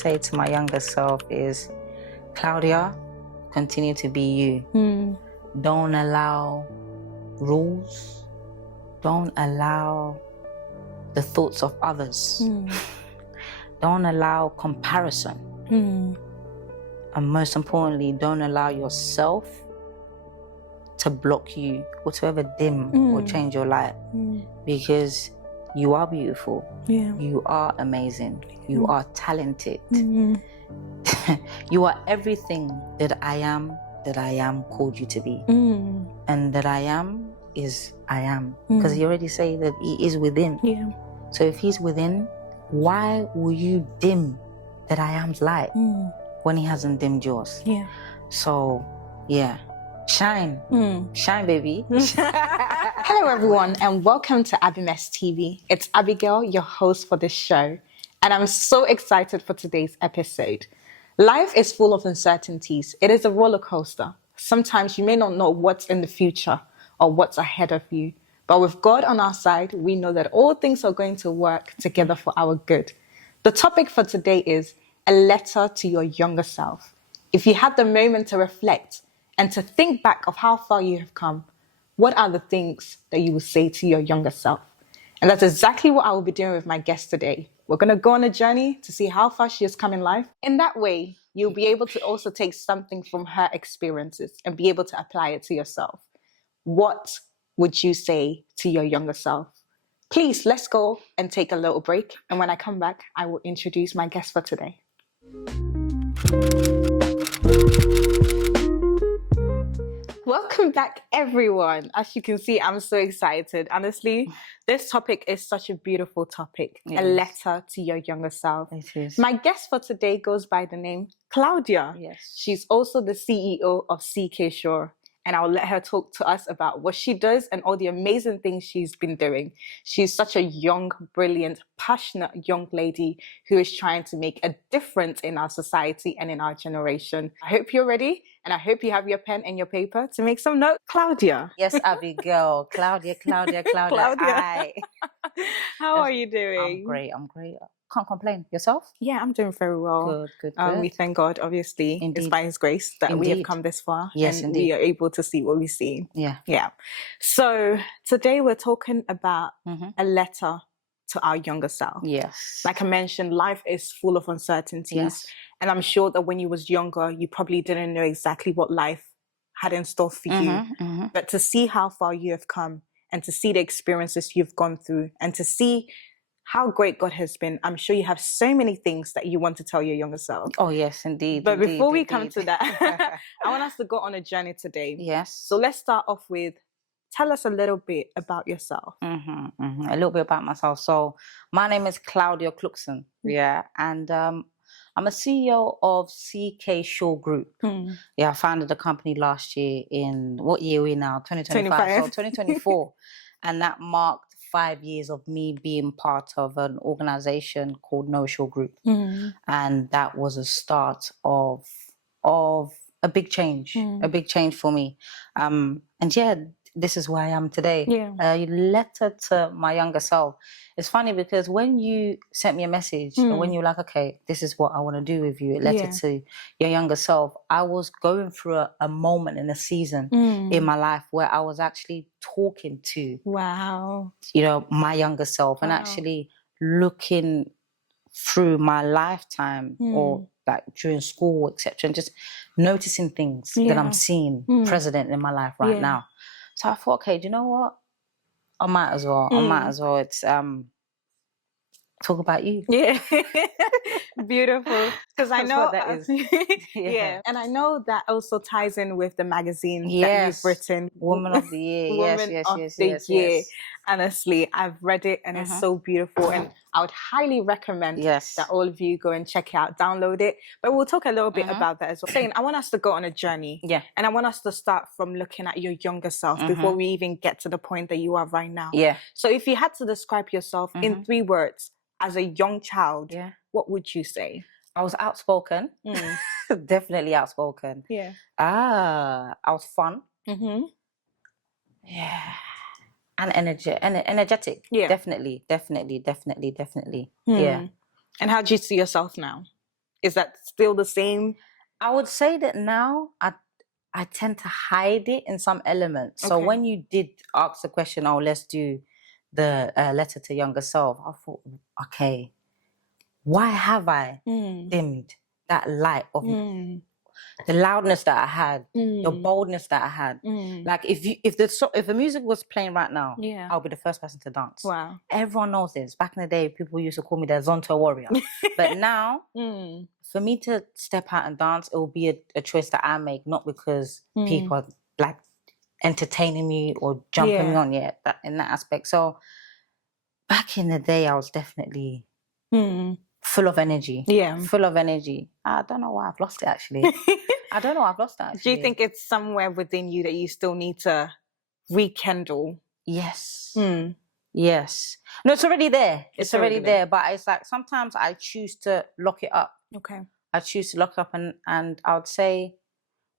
say to my younger self is, Claudia, continue to be you. Don't allow rules. Don't allow the thoughts of others. Don't allow comparison. And most importantly, don't allow yourself to block you or to ever dim or change your light. Because you are beautiful. You are amazing. You are talented. You are everything that I am called you to be. And that I am is I am. Because he already say that he is within. So if he's within, why will you dim that I am's light when he hasn't dimmed yours? So, yeah. Shine. Shine, baby. Hello, everyone, and welcome to AbiMes TV. It's Abigail, your host for this show, and I'm so excited for today's episode. Life is full of uncertainties. It is a roller coaster. Sometimes you may not know what's in the future or what's ahead of you, but with God on our side, we know that all things are going to work together for our good. The topic for today is a letter to your younger self. If you had the moment to reflect and to think back of how far you have come, what are the things that you will say to your younger self? And that's exactly what I will be doing with my guest today. We're going to go on a journey to see how far she has come in life. In that way, you'll be able to also take something from her experiences and be able to apply it to yourself. What would you say to your younger self? Please, let's go and take a little break. And when I come back, I will introduce my guest for today. Welcome back, everyone. As you can see, I'm so excited. Honestly, this topic is such a beautiful topic. Yes. A letter to your younger self. It is. My guest for today goes by the name Claudia. Yes. She's also the CEO of CK Shore. And I'll let her talk to us about what she does and all the amazing things she's been doing. She's such a young, brilliant, passionate young lady who is trying to make a difference in our society and in our generation. I hope you're ready, and I hope you have your pen and your paper to make some notes. Claudia. Yes, Abigail. Claudia. Claudia. How are you doing? I'm great. Can't complain. Yourself? Yeah, I'm doing very well. Good. We thank God, obviously. Indeed. It's by His grace that we have come this far. Yes, and indeed. we are able to see what we see. Yeah. So today we're talking about a letter to our younger self. Yes. Like I mentioned, life is full of uncertainties. Yes. And I'm sure that when you was younger, you probably didn't know exactly what life had in store for you. But to see how far you have come and to see the experiences you've gone through and to see how great God has been, I'm sure you have so many things that you want to tell your younger self. Oh, yes, indeed. But before we come to that, I want us to go on a journey today. Yes. So let's start off with, tell us a little bit about yourself. A little bit about myself. So my name is Claudia Kluxen. Yeah. And I'm a CEO of CK Shore Group. Yeah, I founded the company last year in, what year are we now? 2025. So 2024. And that marked 5 years of me being part of an organization called No Shore Group. And that was a start of a big change, for me. And yeah, this is where I am today. A letter to my younger self. It's funny because when you sent me a message and when you're like, okay, this is what I want to do with you, a letter to your younger self, I was going through a moment in a season in my life where I was actually talking to, my younger self and actually looking through my lifetime or like during school, etc., and just noticing things that I'm seeing present in my life right now. So I thought, okay, do you know what? I might as well. It's talk about you. Yeah. Beautiful. Because I know what that is. And I know that also ties in with the magazine that you've written. Woman of the Year. Yes. Honestly, I've read it and it's so beautiful. And I would highly recommend that all of you go and check it out, download it. But we'll talk a little bit about that as well. Saying, I want us to go on a journey. Yeah. And I want us to start from looking at your younger self before we even get to the point that you are right now. Yeah. So if you had to describe yourself in 3 words as a young child, what would you say? I was outspoken. Definitely outspoken. Yeah. I was fun. Yeah. And energetic. Yeah. Definitely. Yeah. And how do you see yourself now? Is that still the same? I would say that now I tend to hide it in some elements. So Okay. when you did ask the question, oh, let's do the letter to younger self, I thought, okay, why have I dimmed that light of the loudness that I had, the boldness that I had? Like if the music was playing right now, I'll be the first person to dance. Wow. Everyone knows this. Back in the day, people used to call me the Zonto warrior. But now, for me to step out and dance, it will be a choice that I make, not because people are like entertaining me or jumping me on in that aspect. So back in the day, I was definitely full of energy. Yeah. Full of energy. I don't know why I've lost it, actually. I don't know why I've lost it, actually. Do you think it's somewhere within you that you still need to rekindle? Yes. Yes. No, it's already there. It's already there. But it's like sometimes I choose to lock it up. Okay. I choose to lock up and I would say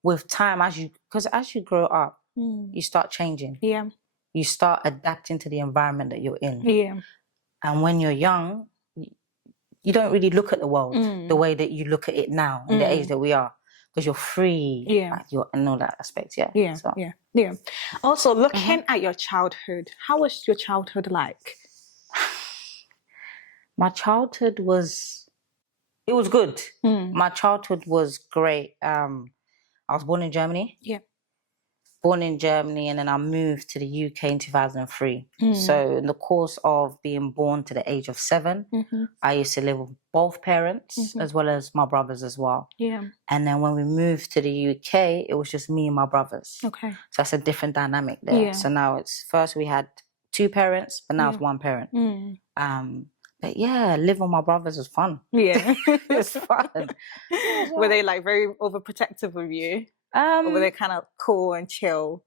with time, because as you grow up, you start changing. Yeah. You start adapting to the environment that you're in. Yeah. And when you're young, you don't really look at the world the way that you look at it now in the age that we are, because you're free. Yeah. And all that aspect. Yeah. Yeah. So. Yeah. Also, looking at your childhood, how was your childhood like? My childhood was good. My childhood was great. I was born in Germany. Yeah. Born in Germany, and then I moved to the UK in 2003. So in the course of being born to the age of 7, I used to live with both parents as well as my brothers as well. Yeah. And then when we moved to the UK, it was just me and my brothers. Okay. So that's a different dynamic there. Yeah. So now first we had 2 parents, but now it's 1 parent. But yeah, living with my brothers was fun. Yeah. It's fun. Were they like very overprotective of you? Or were they kind of cool and chill?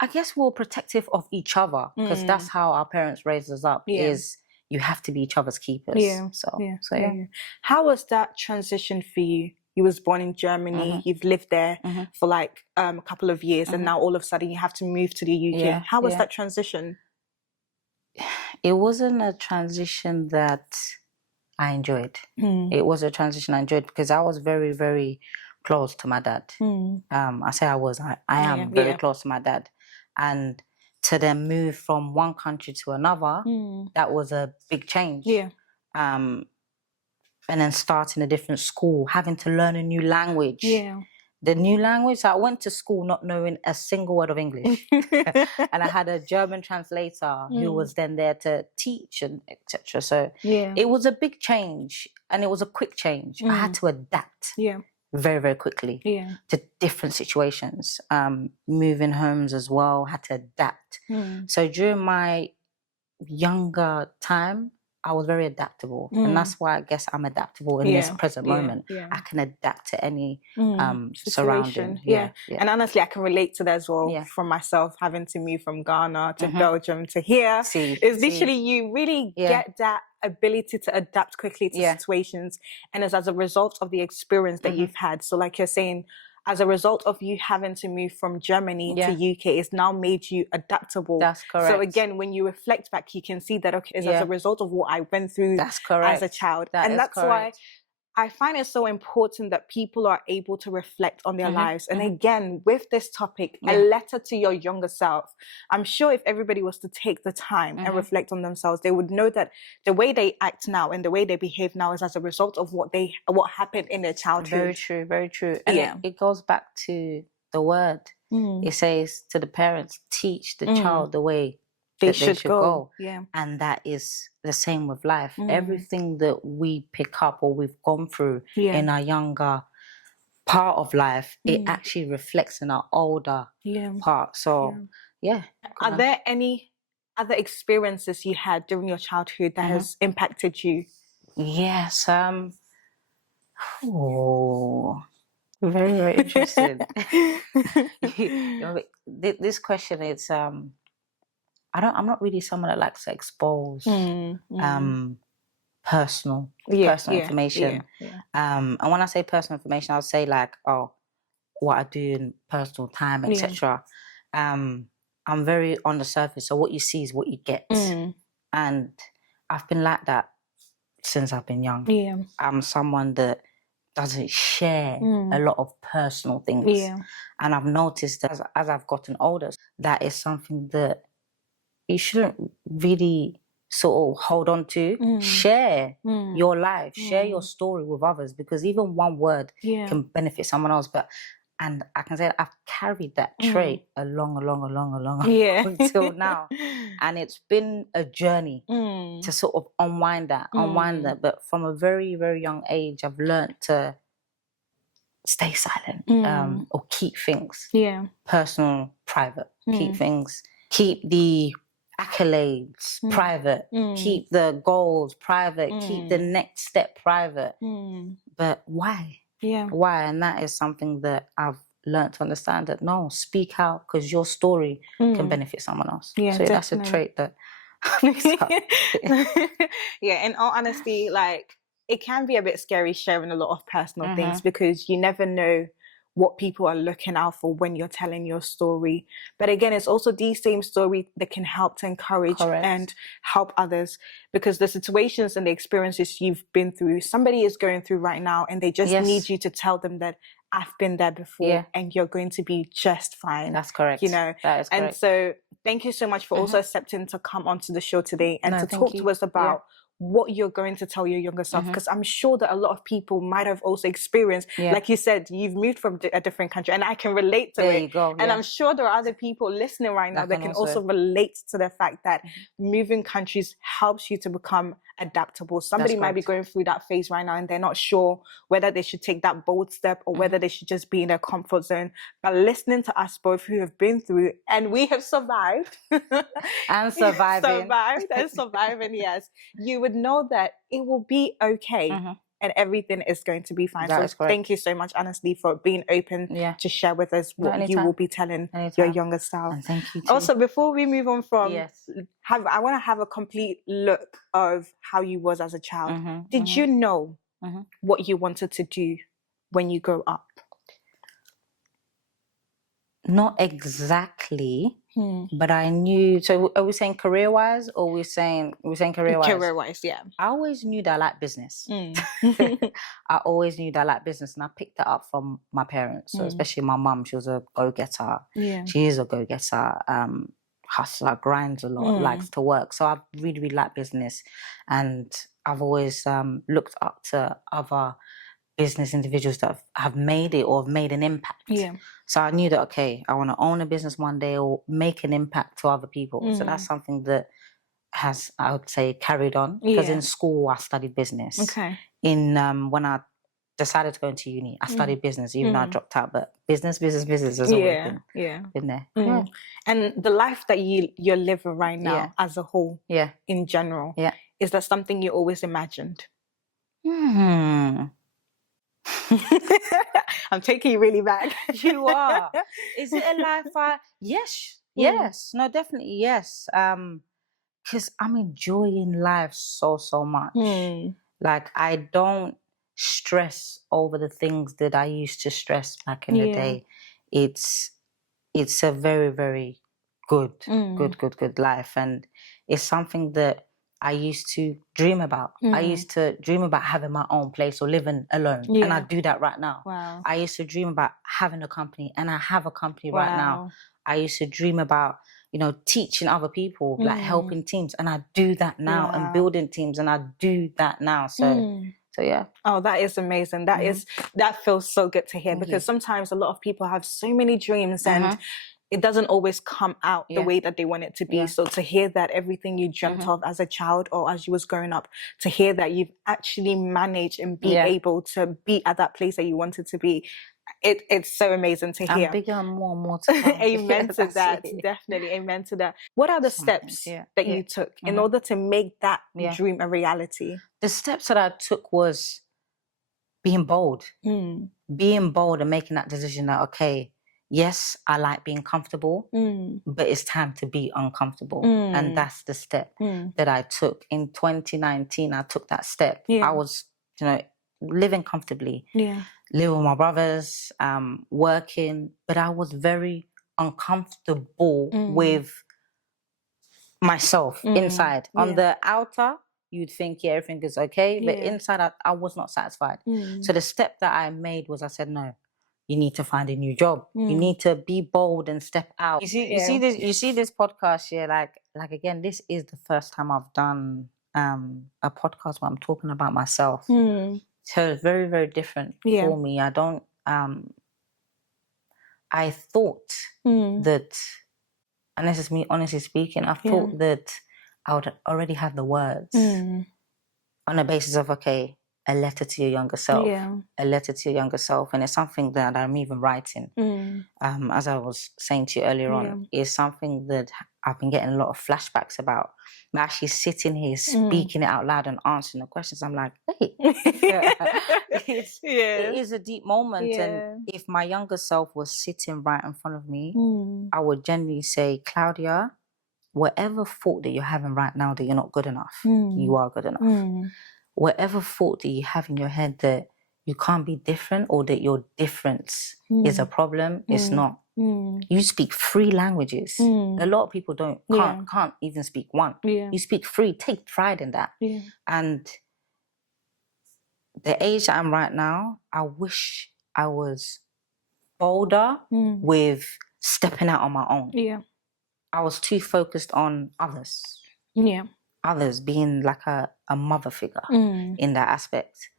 I guess we're protective of each other, because that's how our parents raised us up, is you have to be each other's keepers. Yeah. So yeah. How was that transition for you? You was born in Germany, you've lived there for like a couple of years, and now all of a sudden you have to move to the UK. Yeah. How was that transition? It wasn't a transition that I enjoyed. It was a transition I enjoyed because I was very, very close to my dad. I say I am very close to my dad. And to then move from one country to another, that was a big change. Yeah. And then starting a different school, having to learn a new language. Yeah. The new language, I went to school not knowing a single word of English. And I had a German translator who was then there to teach and etc. So it was a big change, and it was a quick change. I had to adapt very, very quickly to different situations. Moving homes as well, had to adapt. So during my younger time, I was very adaptable, and that's why I guess I'm adaptable in this present moment. I can adapt to any surrounding. And honestly, I can relate to that as well from myself, having to move from Ghana to Belgium to here. It's literally you really get that ability to adapt quickly to situations, and it's as a result of the experience that you've had. So like you're saying, as a result of you having to move from Germany to UK, it's now made you adaptable. That's correct. So again, when you reflect back, you can see that, okay, it's as a result of what I went through as a child. And that's why I find it so important that people are able to reflect on their lives. And again, with this topic, a letter to your younger self, I'm sure if everybody was to take the time and reflect on themselves, they would know that the way they act now and the way they behave now is as a result of what happened in their childhood. Very true, very true. And it goes back to the word. It says to the parents, teach the child the way they should go. Yeah. And that is the same with life. Everything that we pick up or we've gone through in our younger part of life, it actually reflects in our older part. So, Are there any other experiences you had during your childhood that has impacted you? Yes. Very, very interesting. This question, it's I'm not really someone that likes to expose personal information. And when I say personal information, I'll say like, what I do in personal time, etc. I'm very on the surface, so what you see is what you get. And I've been like that since I've been young. I'm someone that doesn't share a lot of personal things. Yeah. And I've noticed that as I've gotten older, that is something that you shouldn't really sort of hold on to. Share your life, share your story with others, because even one word can benefit someone else. And I can say that I've carried that trait along until now. And it's been a journey to sort of unwind that. But from a very, very young age, I've learned to stay silent or keep things personal, private. Keep the accolades private. Keep the goals private. Keep the next step private. But why? Why? And that is something that I've learned to understand, that no, speak out, because your story can benefit someone else. So that's a trait that yeah, in all honesty, like, it can be a bit scary sharing a lot of personal things, because you never know what people are looking out for when you're telling your story. But again, it's also these same stories that can help to encourage and help others, because the situations and the experiences you've been through, somebody is going through right now, and they just need you to tell them that I've been there before and you're going to be just fine. That's correct. You know, that is correct. And so thank you so much for also accepting to come onto the show today and to talk to us about what you're going to tell your younger self, because I'm sure that a lot of people might have also experienced, like you said, you've moved from a different country, and I can relate to it. There you go. And I'm sure there are other people listening right now that can also relate to the fact that moving countries helps you to become adaptable. Somebody might be going through that phase right now, and they're not sure whether they should take that bold step or whether they should just be in their comfort zone. But listening to us both, who have been through, and we have survived and surviving, yes, you would know that it will be okay and everything is going to be fine. So thank you so much, honestly, for being open to share with us what you will be telling your younger self. And thank you too. Also, before we move on from I want to have a complete look of how you was as a child. Did you know what you wanted to do when you grow up? Not exactly, but I knew. So are we saying career-wise, or are we saying career-wise? Career-wise, yeah. I always knew that I liked business. I always knew that I liked business, and I picked that up from my parents. So especially my mum, she was a go-getter. Yeah. She is a go-getter. Hustler, grinds a lot, likes to work. So I really, really like business, and I've always looked up to other business individuals that have made it or have made an impact. Yeah. So I knew that, okay, I want to own a business one day or make an impact to other people. So that's something that has, I would say, carried on. Because in school, I studied business. Okay. When I decided to go into uni, I studied business, even though I dropped out. But business has always been there. Yeah. And the life that you're living right now as a whole, in general, is that something you always imagined? I'm taking you really back. You are. Is it a life Yes. No, definitely yes. Because I'm enjoying life so much. Like, I don't stress over the things that I used to stress back in the day. It's a very, very good life, and it's something that I used to dream about. I used to dream about having my own place or living alone. And I do that right now. Wow. I used to dream about having a company, and I have a company right now. I used to dream about, teaching other people, like helping teams. And I do that now, and building teams, and I do that now. So yeah. Oh, that is amazing. That feels so good to hear, because sometimes a lot of people have so many dreams and it doesn't always come out the way that they want it to be. So to hear that everything you dreamt of as a child or as you was growing up, to hear that you've actually managed and be able to be at that place that you wanted to be, it's so amazing to hear. I'm bigger and more to come. Amen to that. Definitely. Amen to that. What are the steps that you took in order to make that dream a reality? The steps that I took was being bold. Being bold and making that decision that, okay, yes, I like being comfortable, but it's time to be uncomfortable. And that's the step that I took. In 2019, I took that step. I was, living comfortably, living with my brothers, working, but I was very uncomfortable with myself inside. On the outer, you'd think, yeah, everything is okay. But Yeah. inside, I was not satisfied. So the step that I made was I said, no, you need to find a new job. You need to be bold and step out. You see this podcast here, like again, this is the first time I've done a podcast where I'm talking about myself. So it's very, very different for me. I don't I thought that, and this is me honestly speaking, I thought that I would already have the words on the basis of, okay, a letter to your younger self, a letter to your younger self. And it's something that I'm even writing. As I was saying to you earlier on, is something that I've been getting a lot of flashbacks about. I'm actually sitting here speaking it out loud and answering the questions. I'm like, hey, it is a deep moment. And if my younger self was sitting right in front of me, I would genuinely say, Claudia, whatever thought that you're having right now that you're not good enough, you are good enough. Whatever thought that you have in your head that you can't be different or that your difference is a problem, it's not. You speak 3 languages. A lot of people can't even speak 1. You speak 3. Take pride in that. And the age that I'm right now, I wish I was bolder with stepping out on my own. I was too focused on others. Others being like a mother figure in that aspect.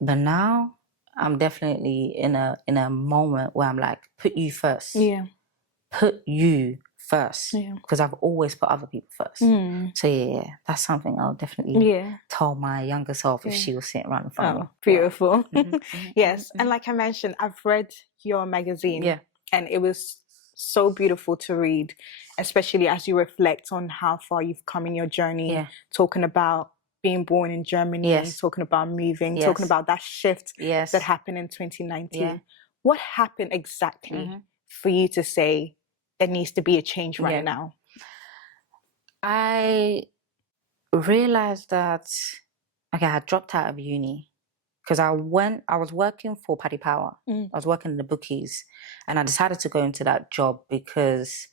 But now I'm definitely in a moment where I'm like, put you first. Put you first. Because I've always put other people first. So yeah, that's something I'll definitely tell my younger self if she was sitting right in front of me. Beautiful. Yes. And like I mentioned, I've read your magazine and it was so beautiful to read, especially as you reflect on how far you've come in your journey, talking about being born in Germany, talking about moving, talking about that shift that happened in 2019. What happened exactly for you to say there needs to be a change right now? I realized that, okay, I dropped out of uni because I was working for Paddy Power. I was working in the bookies, and I decided to go into that job because,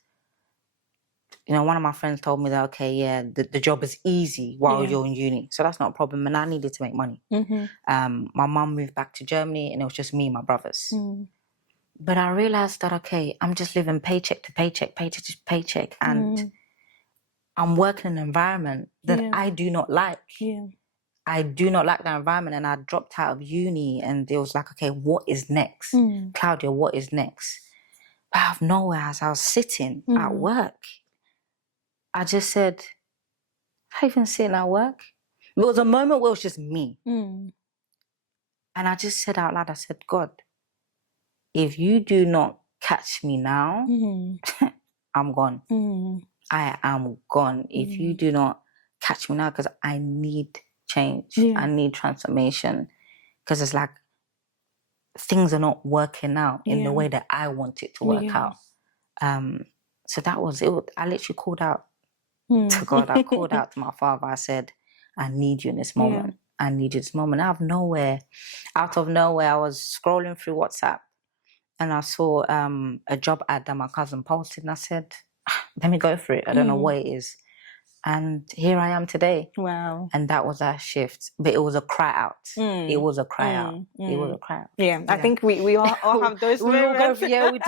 you know, one of my friends told me that, okay, yeah, the job is easy while you're in uni. So that's not a problem. And I needed to make money. My mum moved back to Germany and it was just me and my brothers. But I realized that, okay, I'm just living paycheck to paycheck, paycheck to paycheck. And I'm working in an environment that I do not like. I do not like that environment. And I dropped out of uni and it was like, okay, what is next? Claudia, what is next? But out of nowhere, as I was sitting at work, I just said, I even sitting at work. There was a moment where it was just me. And I just said out loud, I said, God, if you do not catch me now, I'm gone. I am gone. If you do not catch me now, because I need change. I need transformation. Because it's like things are not working out in the way that I want it to work out. So that was it. I literally called out to God. I called out to my father. I said, I need you in this moment. I need you in this moment. Out of nowhere, I was scrolling through WhatsApp and I saw a job ad that my cousin posted and I said, let me go for it. I don't know what it is. And here I am today. Wow. And that was our shift. But it was a cry out. It was a cry out. It was a cry out. Yeah, I think we all have those moments. We all go,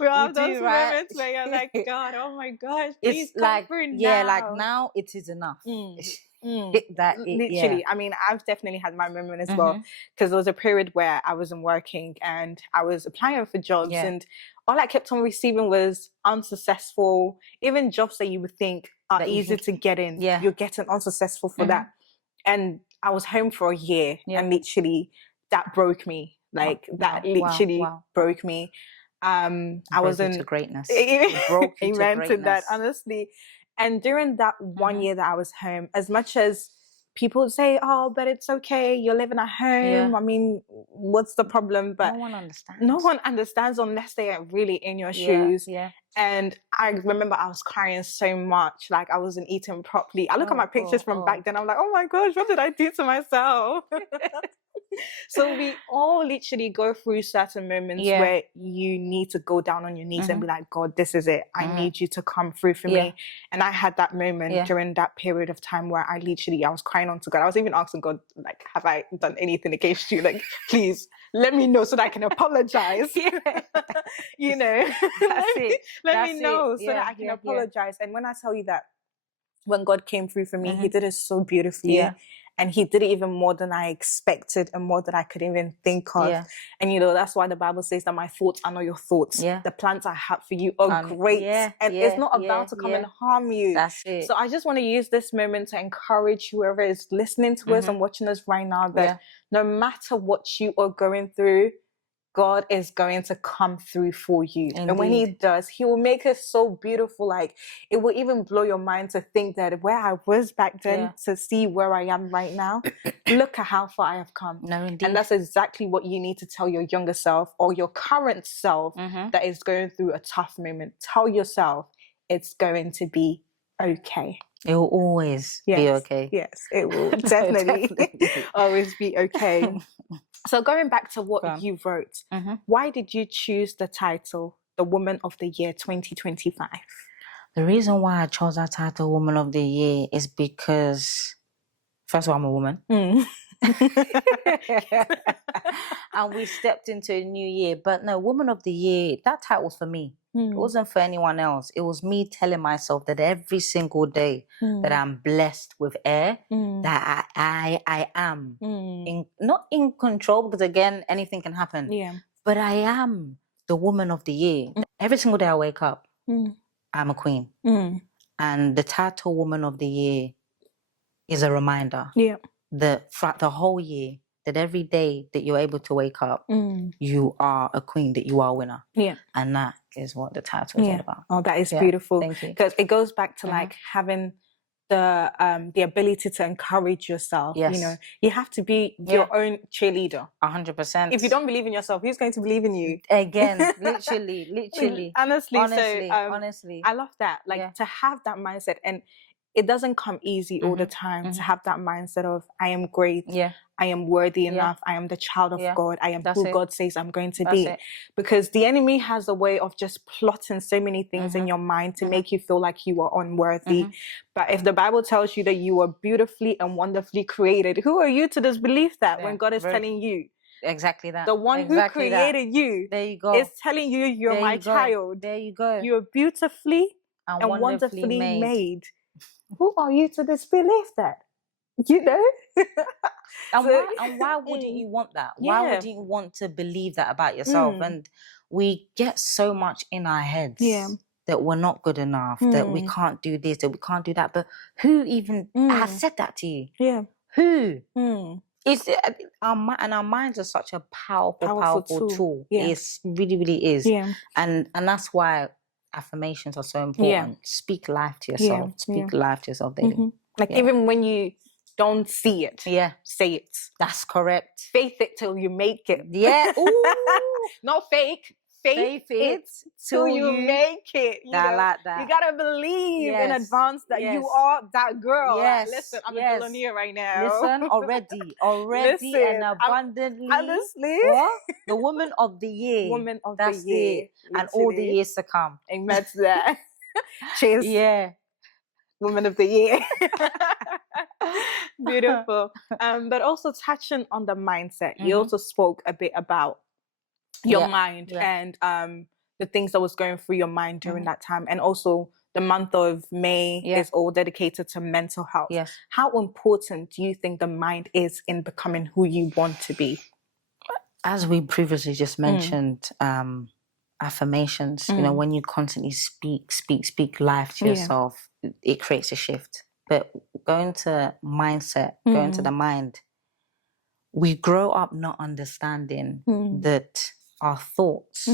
we have those moments where you're like, God, oh my gosh, please come through now. Yeah, like now it is enough. Literally, I mean, I've definitely had my moment as well, because there was a period where I wasn't working and I was applying for jobs and all I kept on receiving was unsuccessful, even jobs that you would think are easy to get in. You're getting unsuccessful for that. And I was home for a year and literally that broke me. Like that literally broke me. I was in greatness. Amen to that, honestly. And during that 1 year that I was home, as much as people would say, oh, but it's okay, you're living at home. I mean, what's the problem? But no one understands. No one understands unless they are really in your shoes. And I remember I was crying so much, like I wasn't eating properly. I look at my pictures from back then, I'm like, oh my gosh, what did I do to myself? So we all literally go through certain moments where you need to go down on your knees and be like, God, this is it. I need you to come through for me. And I had that moment during that period of time where I was crying on to God. I was even asking God, like, have I done anything against you? Like, please let me know so that I can apologize. You know, let me know so that I can apologize. And when I tell you that, when God came through for me, he did it so beautifully. And he did it even more than I expected and more than I could even think of. And, you know, that's why the Bible says that my thoughts are not your thoughts. The plans I have for you are great. And it's not about to come and harm you. That's it. So I just want to use this moment to encourage whoever is listening to us and watching us right now that no matter what you are going through, God is going to come through for you. Indeed. And when he does, he will make it so beautiful. Like, it will even blow your mind to think that where I was back then to see where I am right now, look at how far I have come. No, indeed. And that's exactly what you need to tell your younger self or your current self that is going through a tough moment. Tell yourself it's going to be okay. It will always be okay. Yes, it will definitely always be okay. So going back to what you wrote, why did you choose the title, The Woman of the Year 2025? The reason why I chose that title, Woman of the Year, is because, first of all, I'm a woman. And we stepped into a new year. But no, Woman of the Year, that title was for me. It wasn't for anyone else. It was me telling myself that every single day that I'm blessed with air, that I am not in control, because again, anything can happen. But I am the woman of the year. Every single day I wake up, I'm a queen. And the title Woman of the Year is a reminder that throughout the whole year, that every day that you're able to wake up, you are a queen, that you are a winner. And that is what the title is all about. Oh, that is beautiful. Thank you. Because it goes back to like having the ability to encourage yourself. You know, you have to be your own cheerleader. 100%. If you don't believe in yourself, who's going to believe in you? Again, literally. Honestly, honestly. I love that. Like to have that mindset, and it doesn't come easy all the time to have that mindset of I am great. I am worthy enough. I am the child of God. I am who God says I'm going to be. Because the enemy has a way of just plotting so many things in your mind to make you feel like you are unworthy. But if the Bible tells you that you are beautifully and wonderfully created, who are you to disbelieve that when God is telling you? Exactly that. The one who created you there you go. is telling you you're my child. There you go. You're beautifully and wonderfully made. Who are you to disbelieve that? You know? And why wouldn't you want that? Why wouldn't you want to believe that about yourself? And we get so much in our heads that we're not good enough, that we can't do this, that we can't do that. But who even has said that to you? Who? It's our minds are such a powerful tool. It really, really is. And that's why affirmations are so important. Speak life to yourself. Speak life to yourself daily. Like even when you don't see it, say it. That's correct. Faith it till you make it. Not fake. Faith it till you make it. You I know? like that. You gotta believe in advance that you are that girl. Like, listen, I'm a billionaire right now. Listen, already and abundantly. Honestly. What? The woman of the year. Woman of That's the year. it. And all the years to come. Amen to that. Cheers. Yeah. Woman of the year. Beautiful. But also touching on the mindset, you also spoke a bit about your mind and the things that was going through your mind during that time. And also the month of May is all dedicated to mental health. How important do you think the mind is in becoming who you want to be? As we previously just mentioned, affirmations, you know, when you constantly speak life to yourself, it creates a shift. But going to mindset, going to the mind, we grow up not understanding that our thoughts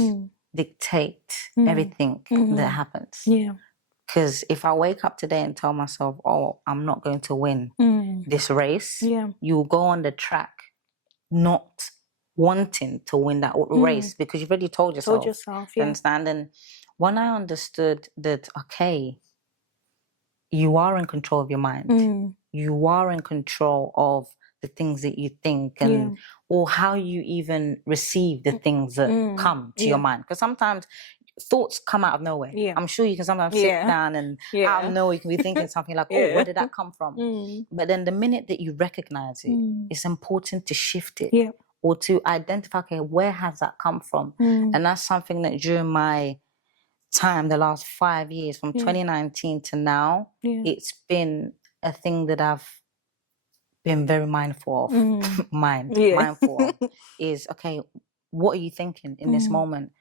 dictate everything that happens. Because if I wake up today and tell myself, oh, I'm not going to win this race, you'll go on the track not wanting to win that race because you've already told yourself. You understand? And when I understood that, okay, you are in control of your mind. You are in control of the things that you think and or how you even receive the things that come to your mind. Because sometimes thoughts come out of nowhere. I'm sure you can sometimes sit down and out of nowhere you can be thinking something like, oh, where did that come from? But then the minute that you recognize it, it's important to shift it or to identify, okay, where has that come from? And that's something that during my time, the last 5 years, from 2019 to now, it's been a thing that I've been very mindful of. Mindful of is, okay, what are you thinking in this moment?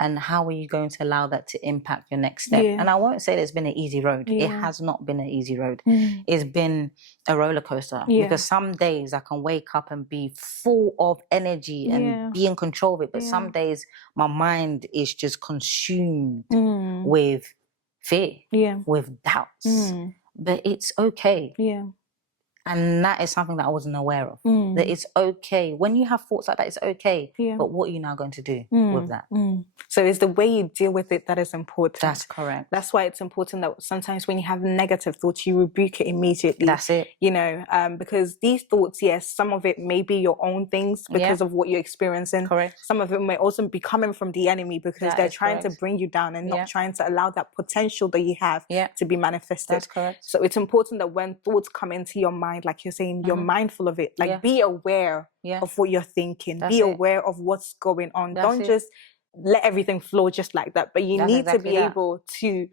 And how are you going to allow that to impact your next step? And I won't say that it's been an easy road. It has not been an easy road. It's been a roller coaster. Because some days I can wake up and be full of energy and be in control of it. But some days my mind is just consumed with fear, with doubts. But it's okay. And that is something that I wasn't aware of. That it's okay. When you have thoughts like that, it's okay. But what are you now going to do with that? So it's the way you deal with it that is important. That's correct. That's why it's important that sometimes when you have negative thoughts, you rebuke it immediately. That's it. You know, because these thoughts, yes, some of it may be your own things because of what you're experiencing. Correct. Some of it may also be coming from the enemy because they're trying to bring you down and not trying to allow that potential that you have to be manifested. That's correct. So it's important that when thoughts come into your mind, like you're saying, you're mindful of it. Like be aware of what you're thinking. Be aware of what's going on. Don't just let everything flow just like that. But you need to be able to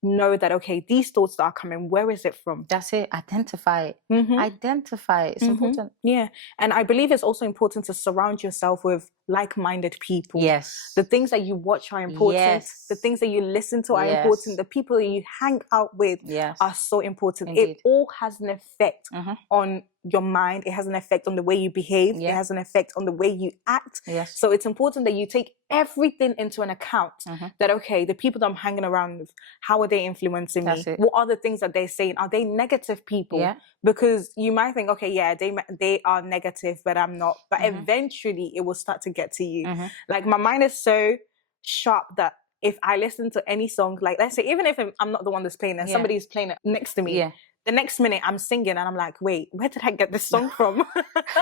know that, okay, these thoughts that are coming, where is it from? That's it. Identify it. Identify it. It's important. Yeah. And I believe it's also important to surround yourself with like-minded people. Yes. The things that you watch are important. Yes. The things that you listen to are important. The people that you hang out with are so important. Indeed. It all has an effect on your mind. It has an effect on the way you behave. It has an effect on the way you act. Yes. So it's important that you take everything into an account. That, okay, the people that I'm hanging around with, how are they influencing me? What are the things that they're saying? Are they negative people? Because you might think, okay, yeah, they are negative, but I'm not. But eventually it will start to get to you. Like my mind is so sharp that if I listen to any song, like let's say, even if I'm not the one that's playing and somebody's playing it next to me, the next minute I'm singing and I'm like, wait, where did I get this song from?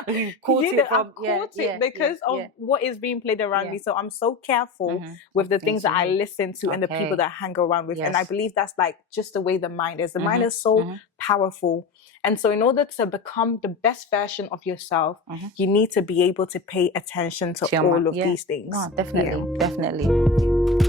You caught it from, I've caught it because of what is being played around me. So I'm so careful with the things that I listen to and the people that I hang around with. And I believe that's like just the way the mind is. The mind is so powerful. And so in order to become the best version of yourself, you need to be able to pay attention to all of these things. No, definitely.